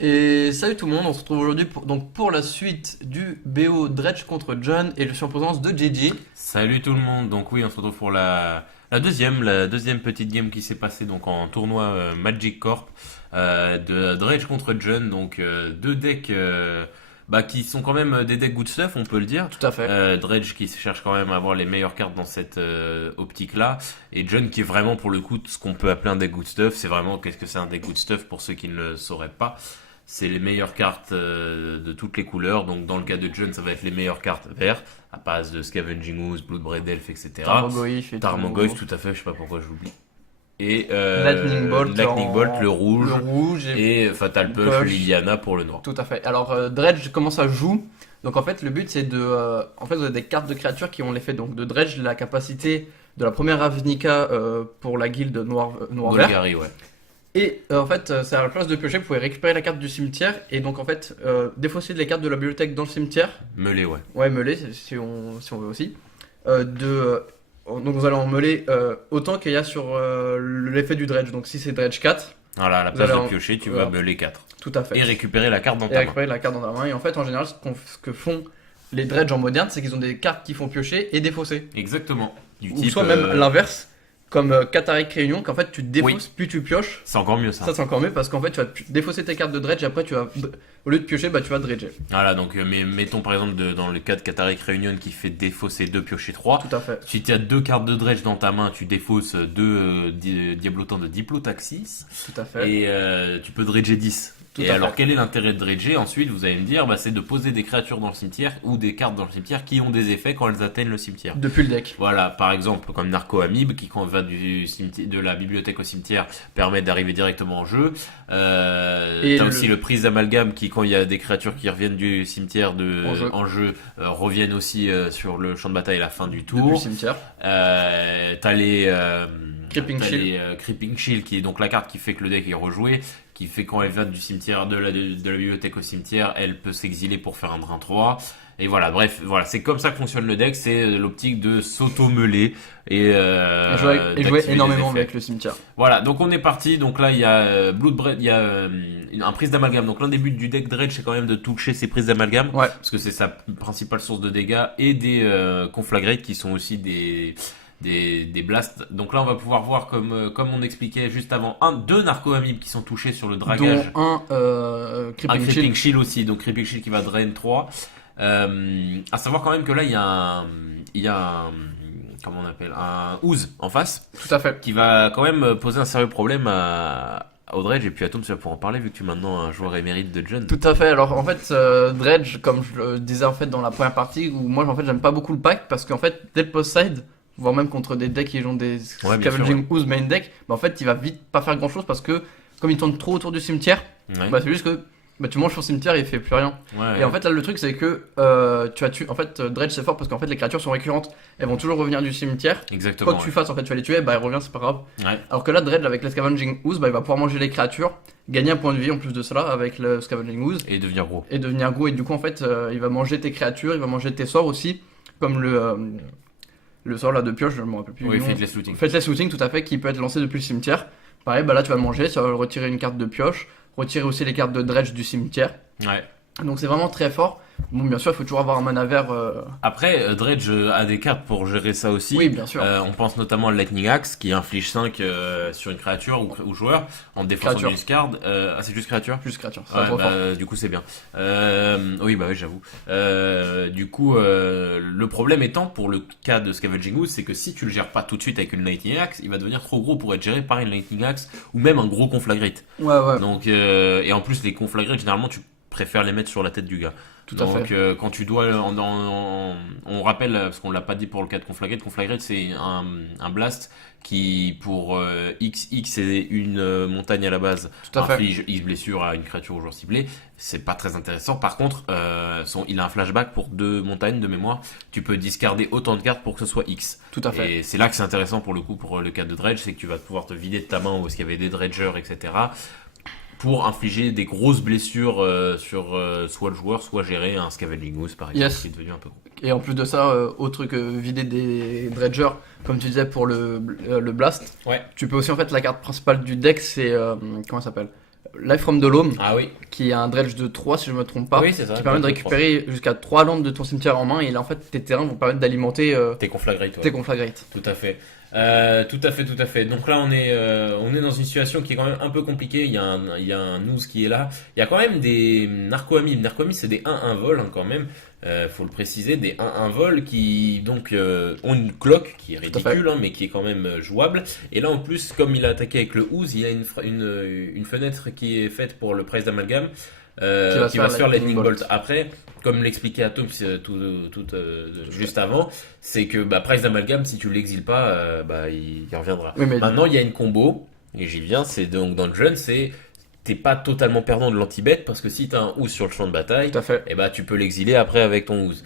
Et salut tout le monde, on se retrouve aujourd'hui pour la suite du BO Dredge contre John et je suis en présence de JJ. Salut tout le monde, donc oui on se retrouve pour la deuxième petite game qui s'est passée donc en tournoi Magic Corp de Dredge contre John, donc deux decks qui sont quand même des decks good stuff on peut le dire. Tout à fait. Dredge qui cherche quand même à avoir les meilleures cartes dans cette optique là, et John qui est vraiment pour le coup ce qu'on peut appeler un deck good stuff. C'est vraiment qu'est-ce que c'est un deck good stuff pour ceux qui ne le sauraient pas. C'est les meilleures cartes de toutes les couleurs. Donc dans le cas de John, ça va être les meilleures cartes vertes, à base de Scavenging Ooze, Bloodbraid Elf, etc. Tarmogoyf, tout à fait, je sais pas pourquoi je l'oublie. Et Lightning Bolt, le rouge, et Fatal Push, Liliana pour le noir. tout à fait. Alors Dredge, comment ça joue? Donc en fait le but c'est de... en fait vous avez des cartes de créatures qui ont l'effet donc, de Dredge, la capacité de la première Ravnica pour la guilde noir-vert. Golgari, ouais. Et en fait, c'est à la place de piocher, vous pouvez récupérer la carte du cimetière et donc en fait défausser les cartes de la bibliothèque dans le cimetière. Melee, ouais. Ouais, meuler si on veut aussi. Donc vous allez en meuler autant qu'il y a sur l'effet du dredge. Donc si c'est dredge 4, Voilà, à la place de piocher, tu vas melee 4. tout à fait. Et récupérer la carte dans Et ta main. récupérer la carte dans ta main. Et en fait, en général, ce que font les dredge en moderne, c'est qu'ils ont des cartes qui font piocher et défausser. Exactement. Du Ou type, soit même l'inverse, comme Cataract Réunion, qu'en fait tu défausses puis tu pioches. c'est encore mieux ça. Ça c'est encore mieux parce qu'en fait tu vas défausser tes cartes de dredge et après tu vas, au lieu de piocher, tu vas dredger. Voilà, donc mais mettons par exemple dans le cas de Cataract Reunion qui fait défausser 2, piocher 3. Tout à fait. Si tu as deux cartes de dredge dans ta main, tu défausses deux diablotins de Diplotaxis Tout à fait. et tu peux dredger 10. Tout Et à alors fait. quel est l'intérêt de dredger? Ensuite vous allez me dire, c'est de poser des créatures dans le cimetière ou des cartes dans le cimetière qui ont des effets quand elles atteignent le cimetière. Depuis le deck. Voilà, par exemple comme Narco Amib qui quand on va de la bibliothèque au cimetière permet d'arriver directement en jeu. Et T'as aussi le prise d'amalgame qui quand il y a des créatures qui reviennent du cimetière en jeu reviennent aussi sur le champ de bataille à la fin du Depuis le tour. cimetière. T'as les Creeping Shield. Creeping Shield qui est donc la carte qui fait que le deck est rejoué, qui fait quand elle vient du cimetière de la bibliothèque au cimetière, elle peut s'exiler pour faire un drain 3. Et voilà, bref, voilà, c'est comme ça que fonctionne le deck, c'est l'optique de s'auto-meuler et jouer d'activer énormément des effets. avec le cimetière. Voilà, donc on est parti. Donc là, il y a Bloodbraid, il y a un prise d'amalgame. Donc l'un des buts du deck Dredge, c'est quand même de toucher ses prises d'amalgame, Ouais. parce que c'est sa principale source de dégâts, et des conflagrates qui sont aussi des blasts. Donc là, on va pouvoir voir comme on expliquait juste avant, deux Narco Amib qui sont touchés sur le dragage. Dont un Un Creeping Creeping Shield. Shield aussi, donc Creeping Shield qui va drain 3. À savoir quand même que là, il y a un comment on appelle, un Ooze en face, Tout à fait. qui va quand même poser un sérieux problème au Dredge. Et puis Atom, tu vas pouvoir en parler vu que tu es maintenant un joueur émérite de John. Tout à fait. Alors en fait, Dredge, comme je le disais en fait dans la première partie, où moi en fait j'aime pas beaucoup le pack parce qu'en fait dès le post side, voire même contre des decks qui ont des Ouais, bien sûr, Scavenging Ooze main deck, en fait il va vite pas faire grand chose parce que comme il tourne trop autour du cimetière, Ouais. c'est juste que tu manges son cimetière et il fait plus rien. Ouais. Et en fait là le truc c'est que tu as tué. En fait Dredge c'est fort parce qu'en fait les créatures sont récurrentes, elles vont toujours revenir du cimetière. Exactement. Quoi que tu fasses en fait tu vas les tuer, elle revient, c'est pas grave. Ouais. Alors que là, Dredge, avec le Scavenging Ooze, il va pouvoir manger les créatures, gagner un point de vie en plus de cela avec le Scavenging Ooze, Et devenir gros. et devenir gros. Et du coup, en fait, il va manger tes créatures, il va manger tes sorts aussi, comme le sort là de pioche, je me rappelle plus. Oui, du nom. Faithless Looting. Faithless Looting, tout à fait, qui peut être lancé depuis le cimetière. Pareil, là, tu vas le manger, ça va retirer une carte de pioche, retirer aussi les cartes de Dredge du cimetière. Ouais. Donc, c'est vraiment très fort. Bon, bien sûr, il faut toujours avoir un mana vert. Après, Dredge a des cartes pour gérer ça aussi. Oui, bien sûr. On pense notamment à Lightning Axe qui inflige 5 sur une créature ou joueur en défense Créature. du discard. C'est juste créature? Plus créature, c'est Ouais, trop fort. du coup c'est bien. Oui, j'avoue. Du coup, le problème étant pour le cas de Scavenging Ooze, c'est que si tu le gères pas tout de suite avec une Lightning Axe, il va devenir trop gros pour être géré par une Lightning Axe ou même un gros Conflagrate. Ouais. Donc, et en plus les Conflagrates généralement tu préfères les mettre sur la tête du gars. Tout à Donc fait. quand tu dois, on rappelle parce qu'on l'a pas dit pour le cas de Conflagrate. Conflagrate c'est un blast qui pour XX et une montagne à la base Tout à fait. inflige X blessure à une créature au joueur ciblé. C'est pas très intéressant. Par contre, il a un flashback pour 2 montagnes de mémoire. Tu peux discarder autant de cartes pour que ce soit X. Tout à fait. Et c'est là que c'est intéressant pour le coup pour le cas de Dredge, c'est que tu vas pouvoir te vider de ta main où est-ce qu'il y avait des Dredgers, etc. pour infliger des grosses blessures sur soit le joueur, soit gérer un Scavenging Ooze par exemple, Yes. qui est devenu un peu gros. Et en plus de ça, autre que vider des dredgers, comme tu disais pour le blast, Ouais. tu peux aussi en fait la carte principale du deck c'est comment ça s'appelle Life from the Loam, Ah oui, qui est un dredge de 3 si je me trompe pas, oui, c'est ça. qui permet de récupérer jusqu'à 3 landes de ton cimetière en main, et là en fait tes terrains vont permettre d'alimenter T'es conflagré, toi. tes conflagrates. Tout à fait. Tout à fait, tout à fait. Donc là, on est dans une situation qui est quand même un peu compliquée. Il y a un Noose qui est là. Il y a quand même des Narco-Amibes. Narco-Amibes, c'est des 1-1 vol, hein, quand même. Faut le préciser, des 1-1 vol qui donc ont une cloque qui est Tout à fait. ridicule, hein, mais qui est quand même jouable. Et là, en plus, comme il a attaqué avec le Ooze, il y a une fenêtre qui est faite pour le prize d'amalgame. Qui va se faire Lightning Bolt. Après, comme l'expliquait Atom juste avant, c'est que Price d'amalgame, si tu l'exiles pas, il reviendra. Oui, mais Maintenant, il y a une combo, et j'y viens, c'est donc dans le jeune, c'est t'es pas totalement perdant de l'anti-bet, parce que si t'as un Ooze sur le champ de bataille, tout à fait. et tu peux l'exiler après avec ton Ooze.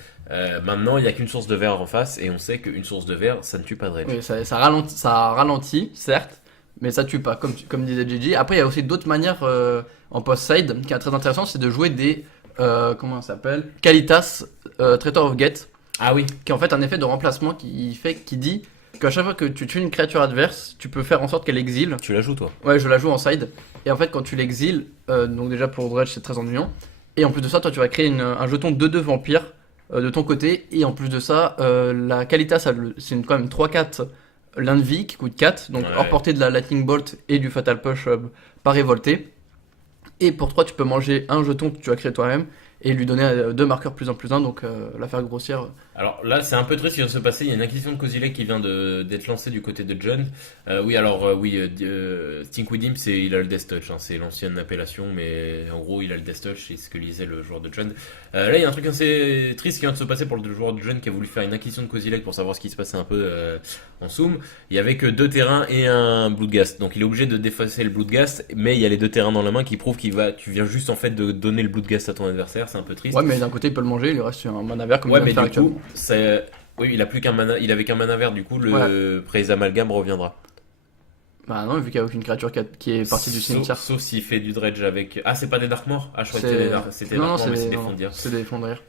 Maintenant, il n'y a qu'une source de verre en face, et on sait qu'une source de verre, ça ne tue pas Dredge. Oui, ça ralentit, certes, mais ça tue pas, comme disait Gigi. Après, il y a aussi d'autres manières en post-side qui est très intéressant, c'est de jouer des. Comment ça s'appelle Kalitas Traitor of Gate, Ah oui, qui est en fait un effet de remplacement qui dit qu'à chaque fois que tu tues une créature adverse, tu peux faire en sorte qu'elle exile. tu la joues toi. Ouais, je la joue en side. Et en fait, quand tu l'exiles, donc déjà pour Dredge, c'est très ennuyant. Et en plus de ça, toi, tu vas créer un jeton 2-2 vampire de ton côté. Et en plus de ça, la Kalitas, c'est quand même 3-4 l'un de vie qui coûte 4. Donc Ouais. hors portée de la Lightning Bolt et du Fatal Push par révolté. Et pour 3, tu peux manger un jeton que tu as créé toi-même et lui donner 2 marqueurs plus 1+1. Donc la faire grossir. Alors là, c'est un peu triste ce qui vient de se passer. Il y a une acquisition de Kozilek qui vient d'être lancée du côté de John. Stinkweed Imp, il a le Death Touch. Hein, c'est l'ancienne appellation, mais en gros, il a le Death Touch. C'est ce que lisait le joueur de John. Là, il y a un truc assez triste qui vient de se passer pour le joueur de John qui a voulu faire une acquisition de Kozilek pour savoir ce qui se passait un peu en Soum. Il y avait que 2 terrains et un Bloodghast. Donc il est obligé de défacer le Bloodghast, mais il y a les 2 terrains dans la main qui prouvent tu viens juste en fait de donner le Bloodghast à ton adversaire. C'est un peu triste. Ouais, mais d'un côté, il peut le manger, il lui reste un mana vert comme Ouais, il mais vient de du faire coup, oui, il a plus qu'un mana, il avait qu'un mana vert, du coup, le Praise Amalgame reviendra. Bah non, vu qu'il n'y a aucune créature qui est partie du cimetière. Sauf s'il fait du dredge avec. Ah, c'est pas des Darkmoor? Ah, je croyais que c'était Non, non, Darkmoor, mais c'est des non, Fondir. c'est des fonds de rire.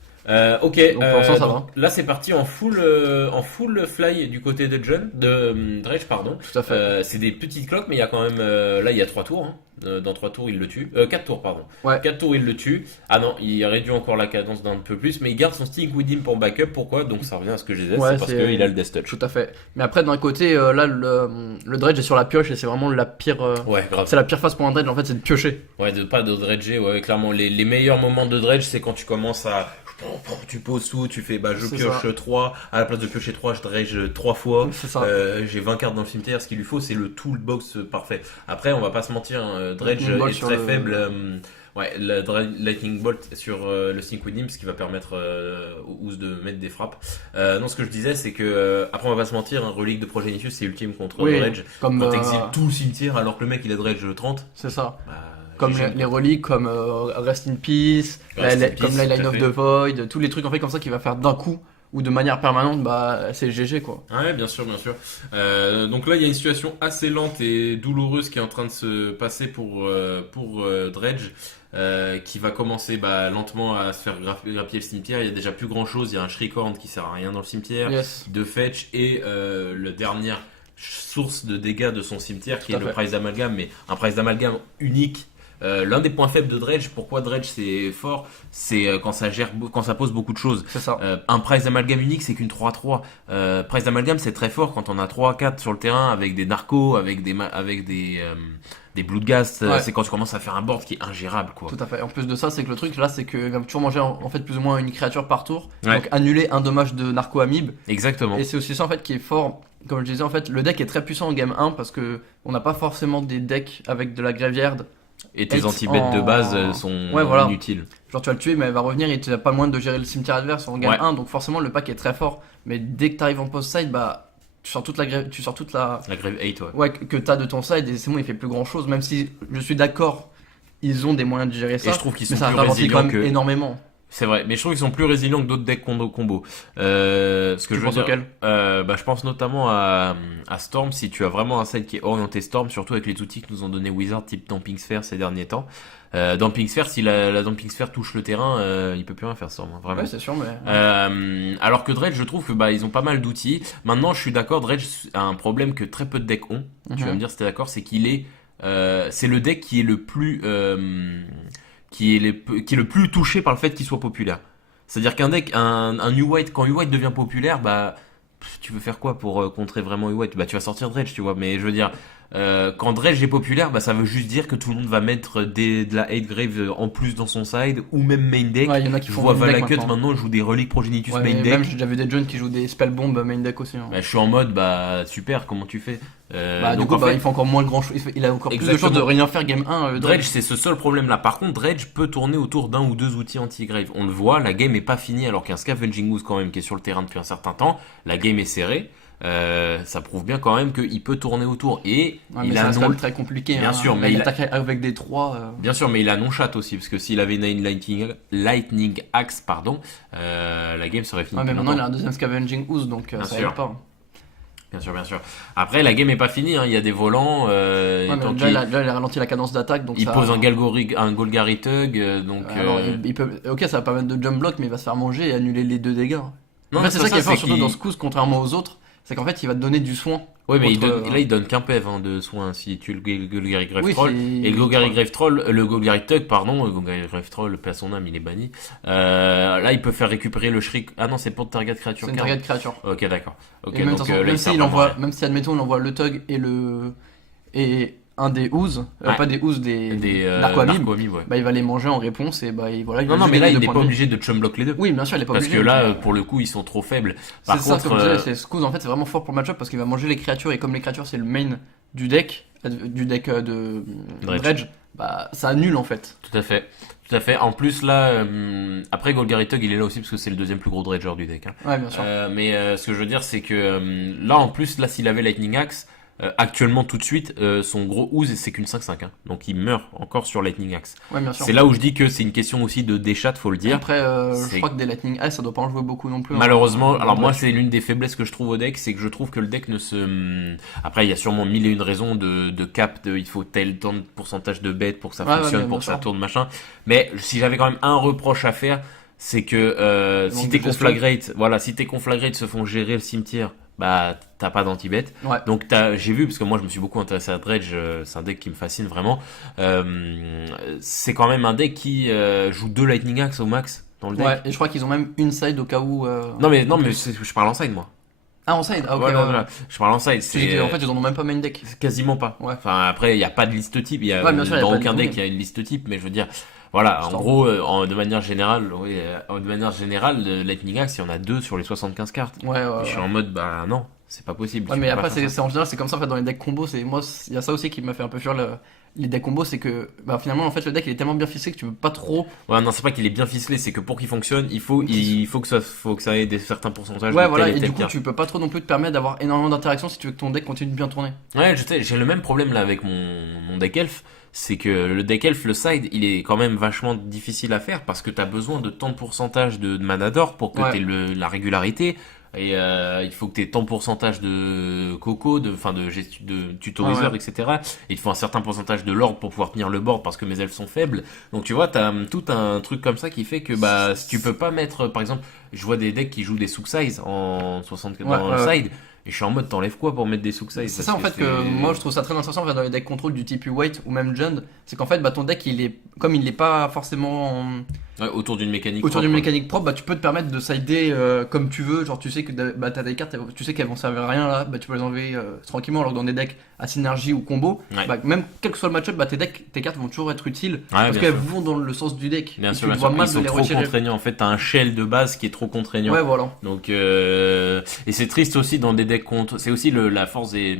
Ok, Donc, pour l'instant, ça donc, là c'est parti en full fly du côté de John, de Dredge, pardon. Tout à fait. C'est des petites cloques, mais il y a quand même. Là, il y a 3 tours. Hein. Dans 3 tours, il le tue. 4 tours, pardon. Ouais. 4 tours, il le tue. Ah non, il réduit encore la cadence d'un peu plus, mais il garde son Stinkweed Imp pour backup. Pourquoi? Donc ça revient à ce que je disais, Ouais, c'est parce qu'il a le Death Touch. Tout à fait. Mais après, d'un côté, là, le dredge est sur la pioche et c'est vraiment la pire. Ouais, grave. C'est la pire phase pour un dredge, en fait, c'est de piocher. Ouais, de pas de dredger, ouais, clairement. Les meilleurs moments de dredge, c'est quand tu commences à. Tu poses tout, tu fais je C'est pioche ça. 3, à la place de piocher 3, je dredge 3 fois. C'est ça. J'ai 20 cartes dans le cimetière, ce qu'il lui faut, c'est le toolbox parfait. Après, on va pas se mentir, dredge Lightning Bolt est sur très le- faible. Ouais, Lightning Bolt sur le Stinkweed Imp, ce qui va permettre aux Ooze de mettre des frappes. Non, ce que je disais, c'est que après, on va pas se mentir, un relique de Progenitius, c'est ultime contre Oui, dredge. comme. Quand t'exiles tout le cimetière alors que le mec il a dredge 30, C'est ça. bah. Comme GG. les reliques, comme Rest in Peace, Rest in comme Peace, la tout à Line of fait. the Void, tous les trucs en fait comme ça qui va faire d'un coup ou de manière permanente, bah c'est GG quoi. Ouais, bien sûr, bien sûr. Donc là, il y a une situation assez lente et douloureuse qui est en train de se passer pour Dredge, qui va commencer lentement à se faire grappiller le cimetière. Il y a déjà plus grand chose. Il y a un Shriekhorn qui sert à rien dans le cimetière, Yes. de fetch et le dernière source de dégâts de son cimetière qui Tout est à le fait. prize d'amalgame, mais un prize d'amalgame unique. L'un des points faibles de Dredge, pourquoi Dredge c'est fort, c'est quand ça pose beaucoup de choses. C'est ça. Un prize d'amalgame unique, c'est qu'une 3-3. Prize d'amalgame, c'est très fort quand on a 3-4 sur le terrain avec des narcos, avec des bloodghast. Ouais. C'est quand tu commences à faire un board qui est ingérable, quoi. Tout à fait. En plus de ça, c'est que le truc là, c'est qu'il va toujours manger en fait plus ou moins une créature par tour. Ouais. Donc annuler un dommage de Narco Amibe. Exactement. Et c'est aussi ça en fait qui est fort. Comme je disais en fait, le deck est très puissant en game 1 parce que on n'a pas forcément des decks avec de la graveyard. Et tes être anti-bêtes de en- base sont Ouais, voilà. inutiles. Genre tu vas le tuer mais elle va revenir et tu n'as pas moyen de gérer le cimetière adverse en game Ouais. 1 donc forcément le pack est très fort. Mais dès que tu arrives en post-side, bah tu sors toute la La grave 8, ouais. ouais, que tu as de ton side et c'est bon, il fait plus grand chose. Même si je suis d'accord, ils ont des moyens de gérer ça. Et je trouve qu'ils sont mais ça plus ralentit quand résilients même que. énormément. C'est vrai, mais je trouve qu'ils sont plus résilients que d'autres decks combo. Ce que Tu je veux penses dire, auquel je pense notamment à Storm. Si tu as vraiment un side qui est orienté Storm, surtout avec les outils que nous ont donné Wizard type Damping Sphere ces derniers temps. Damping Sphere, si la Damping Sphere touche le terrain, il peut plus rien faire Storm, hein, vraiment. Ouais, c'est sûr, mais. Alors que Dredge, je trouve que ils ont pas mal d'outils. Maintenant, je suis d'accord, Dredge a un problème que très peu de decks ont. Tu vas me dire si t'es d'accord, c'est qu'il est c'est le deck qui est le plus qui est le plus touché par le fait qu'il soit populaire. C'est-à-dire qu'un deck, un U-White, quand U-White devient populaire, bah tu veux faire quoi pour contrer vraiment U-White? Bah tu vas sortir Dredge, tu vois. Mais je veux dire, quand Dredge est populaire, bah ça veut juste dire que tout le monde va mettre de la Hate Grave en plus dans son side, ou même main deck. Ouais, il y en a qui Je font vois main deck Valakut maintenant. maintenant joue des reliques Progenitus Ouais, main mais deck. même j'ai déjà vu des jeunes qui jouent des spell bombs main deck aussi. Hein. Bah, je suis en mode, bah super, comment tu fais? Bah, du Donc coup, en fait, il fait encore moins le grand chose. Il a encore plus de chances de exactement. rien faire game 1. Dredge, c'est ce seul problème là. Par contre, Dredge peut tourner autour d'un ou deux outils anti-grave. On le voit, la game est pas finie alors qu'un Scavenging Ooze quand même qui est sur le terrain depuis un certain temps, la game est serrée. Ça prouve bien quand même qu'il peut tourner autour. Et Ouais, il mais a ça reste quand non... même très compliqué. Bien hein. sûr, Là, mais il il a... attaque avec des 3. Bien sûr, mais il a non-chat aussi, parce que s'il avait une Lightning Axe, pardon, la game serait finie. Ouais, mais depuis maintenant il a longtemps. un deuxième Scavenging Ooze, donc Bien ça sûr. aide pas. Hein. Bien sûr, bien sûr. Après, la game est pas finie, hein. Il y a des volants. Ouais, mais tant déjà, qu'il il a ralenti la cadence d'attaque, donc il ça. pose un Golgari Tug, donc. Alors, il peut. Ok, ça va pas mettre de jump block, mais il va se faire manger et annuler les 2 dégâts. Non, En fait, mais c'est ça qui est fort, c'est surtout dans ce coup, contrairement aux autres, c'est qu'en fait, il va te donner du soin. Ouais, mais contre, là, il donne qu'un PV hein, de soins si tu le Golgari Grave Oui, Troll. c'est- Et le Golgari Grave Troll, le Golgari Tug, pardon, le Golgari Grave Troll, paix à son âme, il est banni. Là, il peut faire récupérer le Shriek. Ah non, c'est pour target créature. C'est une card. target créature. Ok, d'accord. Ok, Et même, de donc toute façon, là, même il sert si, vraiment à rien. même si, admettons, il envoie le Tug et un des Ooze, Ouais. pas des Ooze, des Des Narco-Amib, Narco-Amib, ouais. bah, il va les manger en réponse et bah, voilà, il Non, va non, juste mais là, gagner il deux n'est points pas de vie. obligé de chumblock les deux. Oui, bien sûr, il est pas Parce obligé. que là, mais, pour le coup, ils sont trop faibles. c'est Par ça, contre, comme je disais, c'est Scouse, en fait, c'est vraiment fort pour le match-up parce qu'il va manger les créatures et comme les créatures, c'est le main du deck, de Dredge. Dredge, bah, ça annule en fait. tout à fait. Tout à fait. En plus, là, après, Golgari Tug, il est là aussi parce que c'est le deuxième plus gros dredger du deck. Hein. Ouais, bien sûr. Mais ce que je veux dire, c'est que là, en plus, là, s'il avait Lightning Axe, actuellement, tout de suite, son gros ooze, c'est qu'une 5/5. Hein. Donc, il meurt encore sur Lightning Axe. Ouais, bien sûr. C'est là où je dis que c'est une question aussi de déchat, faut le dire. Après, je C'est- crois que des Lightning Ice, ça doit pas en jouer beaucoup non plus. hein. Malheureusement, alors moi Dredge. c'est l'une des faiblesses que je trouve au deck, c'est que je trouve que le deck ne se... Après il y a sûrement mille et une raisons de cap, il faut tel tant de pourcentage de bêtes pour que ça Ouais, ouais, fonctionne, bien pour que ça sûr. tourne, machin. Mais si j'avais quand même un reproche à faire, c'est que Le si manque tes de gestion. conflagrates, voilà, si tes conflagrates se font gérer le cimetière, bah t'as pas d'anti-bet. Ouais. Donc j'ai vu, parce que moi je me suis beaucoup intéressé à Dredge, c'est un deck qui me fascine vraiment. C'est quand même un deck qui joue 2 Lightning Axe au max dans le deck. Ouais, et je crois qu'ils ont même une side au cas où. Non mais je parle en side moi. Ah, en side. Ah, ok. Voilà, ouais. voilà. Je parle en side, c'est En fait, ils en ont même pas main deck. c'est quasiment pas. Ouais. Enfin après il y a pas de liste type, il y a Ouais, bien sûr, il y a dans pas de aucun deck liste. il y a une liste type, mais je veux dire voilà, en Storm. gros de manière générale, oui, de manière générale Lightning Axe, il y en a 2 sur les 75 cartes. Ouais, ouais. Et je suis ouais. en mode bah non, c'est pas possible. Ouais, tu mais peux pas après, faire ça. en général, c'est comme ça en fait dans les decks combos. Il y a ça aussi qui m'a fait un peu fuir les decks combos, c'est que bah, finalement, en fait, le deck il est tellement bien ficelé que tu peux pas trop. Ouais, non, c'est pas qu'il est bien ficelé, c'est que pour qu'il fonctionne, il faut que ça ait des certains pourcentages Ouais, de voilà, telle et du telle coup, carte. tu peux pas trop non plus te permettre d'avoir énormément d'interactions si tu veux que ton deck continue de bien tourner. Ouais, je sais, j'ai le même problème là avec mon deck elf, c'est que le deck elf, le side, il est quand même vachement difficile à faire parce que t'as besoin de tant de pourcentage de mana d'or pour que Ouais. t'aies la régularité. Et il faut que t'aies tant de pourcentage de coco, de tutoriseur, Ouais, ouais. etc. Et il faut un certain pourcentage de lord pour pouvoir tenir le board parce que mes elfes sont faibles. Donc tu vois, t'as tout un truc comme ça qui fait que bah si tu peux pas mettre, par exemple, je vois des decks qui jouent des souk size en 60 Ouais, dans le ouais. side. Et je suis en mode, t'enlèves quoi pour mettre des souk size? C'est ça en fait que moi je trouve ça très intéressant en fait, dans les decks contrôle du type White ou même Jund, c'est qu'en fait bah, ton deck il est comme il n'est pas forcément Ouais, autour d'une mécanique. autour d'une propre. mécanique propre, bah tu peux te permettre de sider comme tu veux, genre tu sais que bah, t'as des cartes, tu sais qu'elles vont servir à rien là, bah tu peux les enlever tranquillement, alors que dans des decks à synergie ou combo, Ouais. bah, même quel que soit le match-up, bah tes cartes vont toujours être utiles parce bien qu'elles sûr. vont dans le sens du deck. Bien et sûr, tu bien te vois sûr. mal Ils de sont les trop retirer. contraignants. En fait, t'as un shell de base qui est trop contraignant. Ouais, voilà. Donc, et c'est triste aussi dans des decks contre. C'est aussi la force et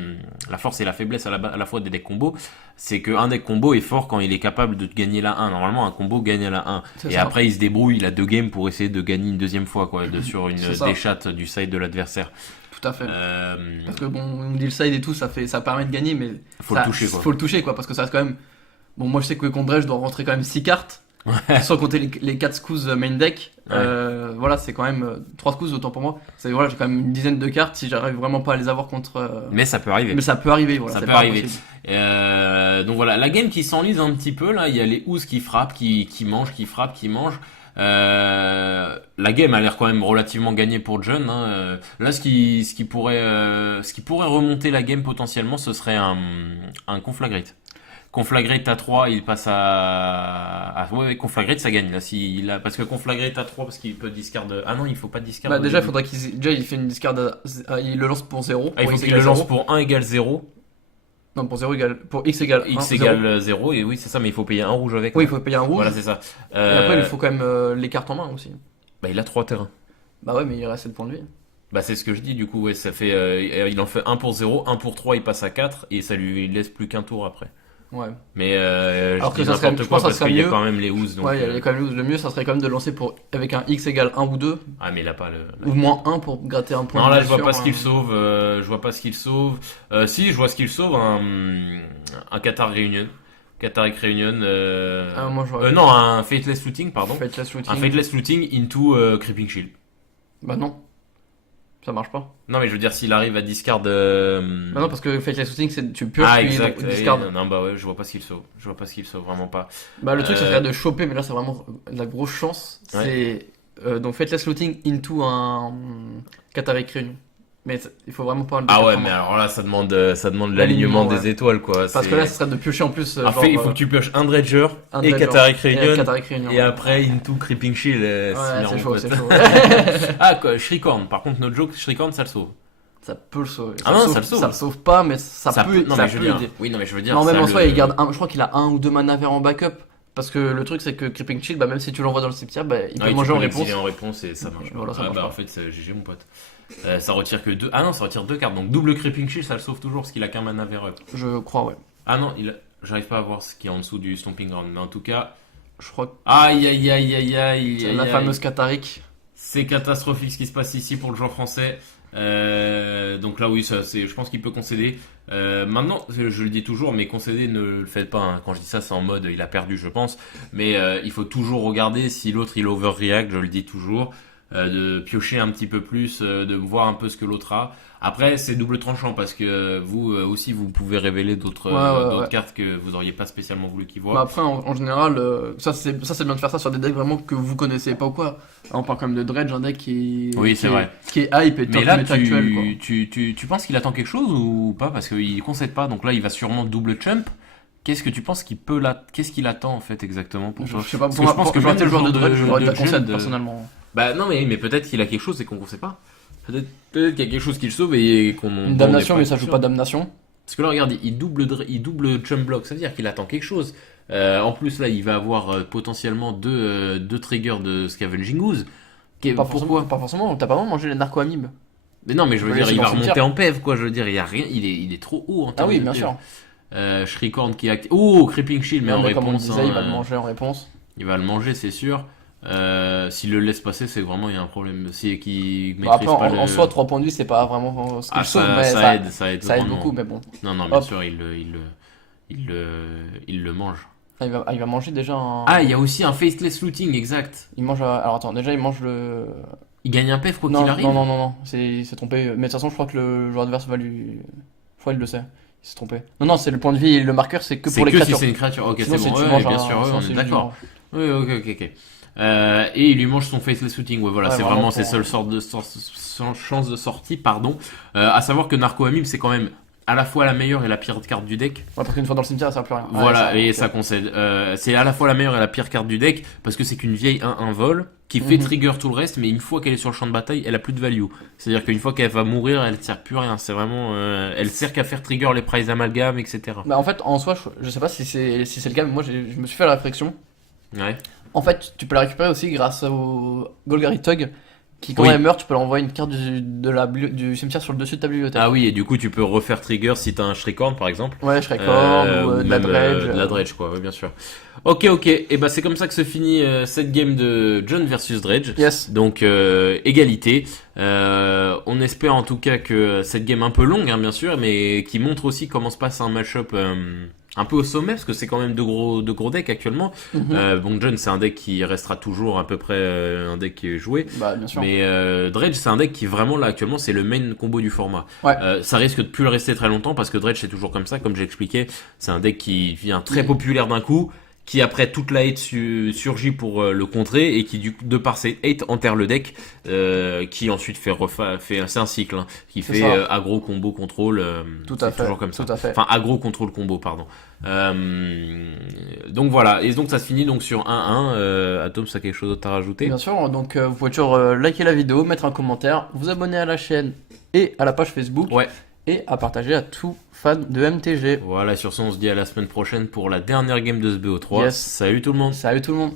la faiblesse à la fois des decks combo. C'est qu'un deck combo est fort quand il est capable de gagner la 1. Normalement, un combo gagne à la 1. C'est Et ça. après, il se débrouille, il a 2 games pour essayer de gagner une deuxième fois, quoi, sur une C'est ça. déchatte du side de l'adversaire. Tout à fait. Euh, Parce que bon, on dit le side et tout, ça permet de gagner, mais Faut ça- le toucher, quoi. Faut le toucher quoi, parce que ça reste quand même. Bon, moi je sais que contre Dredge, je dois rentrer quand même 6 cartes. Sans compter les 4 scous main deck. Ouais. Voilà, c'est quand même 3 scous autant pour moi. Voilà, j'ai quand même une dizaine de cartes si j'arrive vraiment pas à les avoir contre. Mais ça peut arriver. Mais ça peut arriver, voilà. Ça c'est peut pas arriver. impossible. Donc voilà, la game qui s'enlise un petit peu là, il y a les ouzes qui frappent, qui mangent, qui frappent, qui mangent. La game a l'air quand même relativement gagnée pour John. Hein. Là, ce qui pourrait remonter la game potentiellement, ce serait un conflagrate. Conflagrate à 3, il passe ouais, Conflagrate, ça gagne, là. Parce que Conflagrate à 3, parce qu'il peut discard. Ah non, il faut pas discard. Bah, déjà, il faudrait il fait une discard. Il le lance pour 0. Ah, il faut qu'il le lance pour 1 égale 0. Non, pour 0 égale. Pour x égale 1. X égale 0, et oui, c'est ça, mais il faut payer un rouge avec. Oui, il faut payer un rouge. Voilà, c'est ça. Et après, il faut quand même les cartes en main aussi. Bah, il a 3 terrains. Bah, ouais, mais il reste 7 points de vie. Bah, c'est ce que je dis, du coup, ouais, ça fait. Il en fait 1 pour 0, 1 pour 3, il passe à 4, et ça lui laisse plus qu'un tour après. Ouais. Mais alors je dis que ça serait, n'importe quoi parce qu'il y a quand même les ouzes. Ouais, il y a quand même les ouzes. Le mieux, ça serait quand même de lancer avec un x égale 1 ou 2. Ah, mais il a pas le. Ou moins 1 pour gratter un point. Non, là, je vois pas ce qu'il sauve. Je vois pas ce qu'il sauve. Si, je vois ce qu'il sauve. Un Qatar Reunion. Qatar Reunion. Moi, je non, un Fateless Looting, pardon. Fateless Looting. Un Fateless Looting into Creeping Shield. Bah, non. Ça marche pas. Non, mais je veux dire, s'il arrive à discard. Bah non, parce que Fateless Looting, c'est tu pioches Ah, puis exact. discard. Non, bah ouais, je vois pas ce qu'il sauve. Je vois pas ce qu'il sauve, vraiment pas. Bah, le truc, ça serait de choper, mais là, c'est vraiment de la grosse chance. Ouais. C'est donc Fateless Looting into un Qatar Reunion. Mais il faut vraiment pas le Ah ouais, décart, mais hein. alors là, ça demande l'alignement ouais. des étoiles, quoi. Parce que là, ça serait de piocher en plus. En fait, il faut que tu pioches un Dredger et Dredger. Qatar Et Reunion. Qatar Reunion. Et après, into Creeping Shield. Ouais, c'est chaud, c'est chaud. Ah, quoi, Shriekhorn. Par contre, no joke, Shriekhorn, ça le sauve. Ça peut le sauver. Ah non, ça le sauve. Ça le sauve pas, mais ça peut. Non, Ça mais je peut veux dire. aider. Oui, non, mais je veux dire. Non, même ça en soi, le- il garde je crois qu'il a 1 ou 2 mana verts en backup. Parce que le truc, c'est que Creeping Shield, bah, même si tu l'envoies dans le cimetière, bah, il Ouais, peut tu manger peux en réponse. l'exiler en réponse et ça marche. Voilà, ça marche bah, pas. en fait, c'est GG, mon pote. Ça retire que 2. Ah non, ça retire 2 cartes. Donc double Creeping Shield, ça le sauve toujours parce qu'il a qu'un mana vert up. Je crois, ouais. Ah non, j'arrive pas à voir ce qui est en dessous du Stomping Ground. Mais en tout cas. Je crois que Aïe, aïe, aïe, aïe, aïe. c'est aïe, la aïe. fameuse Qatarique. C'est catastrophique ce qui se passe ici pour le joueur français. Donc là, oui, je pense qu'il peut concéder. Maintenant, je le dis toujours, mais concéder, ne le faites pas. Hein. Quand je dis ça, c'est en mode il a perdu, je pense. Mais il faut toujours regarder si l'autre il overreact, je le dis toujours. De piocher un petit peu plus, de voir un peu ce que l'autre a. Après, c'est double tranchant parce que vous aussi, vous pouvez révéler d'autres Ouais. cartes que vous auriez pas spécialement voulu qu'ils Bah voient. après, en général, ça c'est bien de faire ça sur des decks vraiment que vous connaissez pas ou quoi. Là, on parle quand même de Dredge, un deck Oui, c'est vrai. qui est hype et Mais top là, méta actuel, quoi. tu penses qu'il attend quelque chose ou pas? Parce qu'il concède pas, donc là, il va sûrement double chump. Qu'est-ce que tu penses qu'est-ce qu'il attend en fait exactement pour toi? Je sais pas, Parce pour que moi, je pense que j'aurais même été le joueur de Dredge, j'aurais de pas concède Jund, personnellement. Bah non, mais peut-être qu'il a quelque chose et qu'on ne sait pas. Peut-être qu'il y a quelque chose qui le sauve et qu'on. Une damnation, mais ça joue pas damnation. Parce que là, regarde, il double chump block, ça veut dire qu'il attend quelque chose. En plus, là, il va avoir potentiellement deux triggers de Scavenging Ooze. Pourquoi? Pas forcément, t'as pas vraiment mangé les narco-amibes. Mais non, mais je veux Je dire, laisse il va dans le remonter cimetière. en PEV, quoi. Je veux dire, il y a rien, il est trop haut en Ah termes oui, de bien PEV. sûr. Shriekhorn qui active. Oh, Creeping Shield, mais en Comme on réponse. disait, il va le manger en réponse. Il va le manger, c'est sûr. S'il le laisse passer, c'est vraiment il y a un problème. Si qu'il Bah, maîtrise après, pas en soi, 3 points de vie, c'est pas vraiment ce qu'il Ah, sauve, ça, mais ça aide, ça aide ça aide vraiment. beaucoup, mais bon. Non, non, bien Hop. sûr, il le mange. Ah, il va manger déjà un. Ah, il y a aussi un Faceless Looting, exact. Il mange. Alors attends, déjà il mange le. Il gagne un PEV quoi Non, qu'il arrive. non, c'est trompé. Mais de toute façon, je crois que le joueur adverse va lui. Je crois qu'il le sait. Il s'est trompé. Non, c'est le point de vie et le marqueur, c'est que C'est pour les que si créatures. c'est une créature. Ok, Sinon, c'est si bon. tu Ouais, manges bien un- sûr, ouais, sinon, on c'est est du d'accord. genre. Oui, ok. Et il lui mange son Faceless Looting. Ouais, voilà, Ouais, c'est vraiment vraiment pour- ses seules sortes de chances de sortie, pardon. À savoir que Narco Amib, c'est quand même à la fois la meilleure et la pire carte du deck. Ouais, parce qu'une fois dans le cimetière, ça sert plus à rien. Voilà, et ok. ça concède. C'est à la fois la meilleure et la pire carte du deck, parce que c'est qu'une vieille 1-1 vol, qui fait Mhm. trigger tout le reste, mais une fois qu'elle est sur le champ de bataille, elle a plus de value. C'est-à-dire qu'une fois qu'elle va mourir, elle sert plus à rien. C'est vraiment, elle sert qu'à faire trigger les prize amalgam, etc. Bah, en fait, en soi, je sais pas si c'est le cas, mais moi, je me suis fait la réflexion. Ouais. En fait, tu peux la récupérer aussi grâce au Golgari Tug, qui quand Oui. elle meurt, tu peux l'envoyer une carte du cimetière sur le dessus de ta bibliothèque. Ah oui, et du coup, tu peux refaire trigger si t'as un Shriekhorn, par exemple. Ouais, Shriekhorn ou de la même, Dredge. de la Dredge, quoi, ouais, bien sûr. Ok, et bah c'est comme ça que se finit cette game de John versus Dredge. Yes. Donc égalité. On espère en tout cas que cette game un peu longue, hein, bien sûr, mais qui montre aussi comment se passe un match-up un peu au sommet, parce que c'est quand même de gros decks actuellement. Mhm. Bon, John, c'est un deck qui restera toujours à peu près un deck qui est joué. Bah, bien sûr. Mais Dredge, c'est un deck qui vraiment là actuellement c'est le main combo du format. Ouais. Ça risque de plus le rester très longtemps parce que Dredge c'est toujours comme ça, comme j'ai expliqué. C'est un deck qui devient très populaire d'un coup, qui après toute la hate surgit pour le contrer et qui de par ses hate enterre le deck, qui ensuite c'est un cycle, hein, qui C'est fait ça. aggro combo contrôle, Tout à c'est fait. toujours comme ça. Tout à fait. Enfin aggro contrôle combo pardon. Donc voilà, et donc ça se finit donc sur 1-1. Atom, ça a quelque chose d'autre à rajouter? Bien sûr, donc vous pouvez toujours liker la vidéo, mettre un commentaire, vous abonner à la chaîne et à la page Facebook Ouais. et à partager à tout fan de MTG. Voilà, sur ce on se dit à la semaine prochaine pour la dernière game de ce BO3. Yes. Salut tout le monde. Salut tout le monde.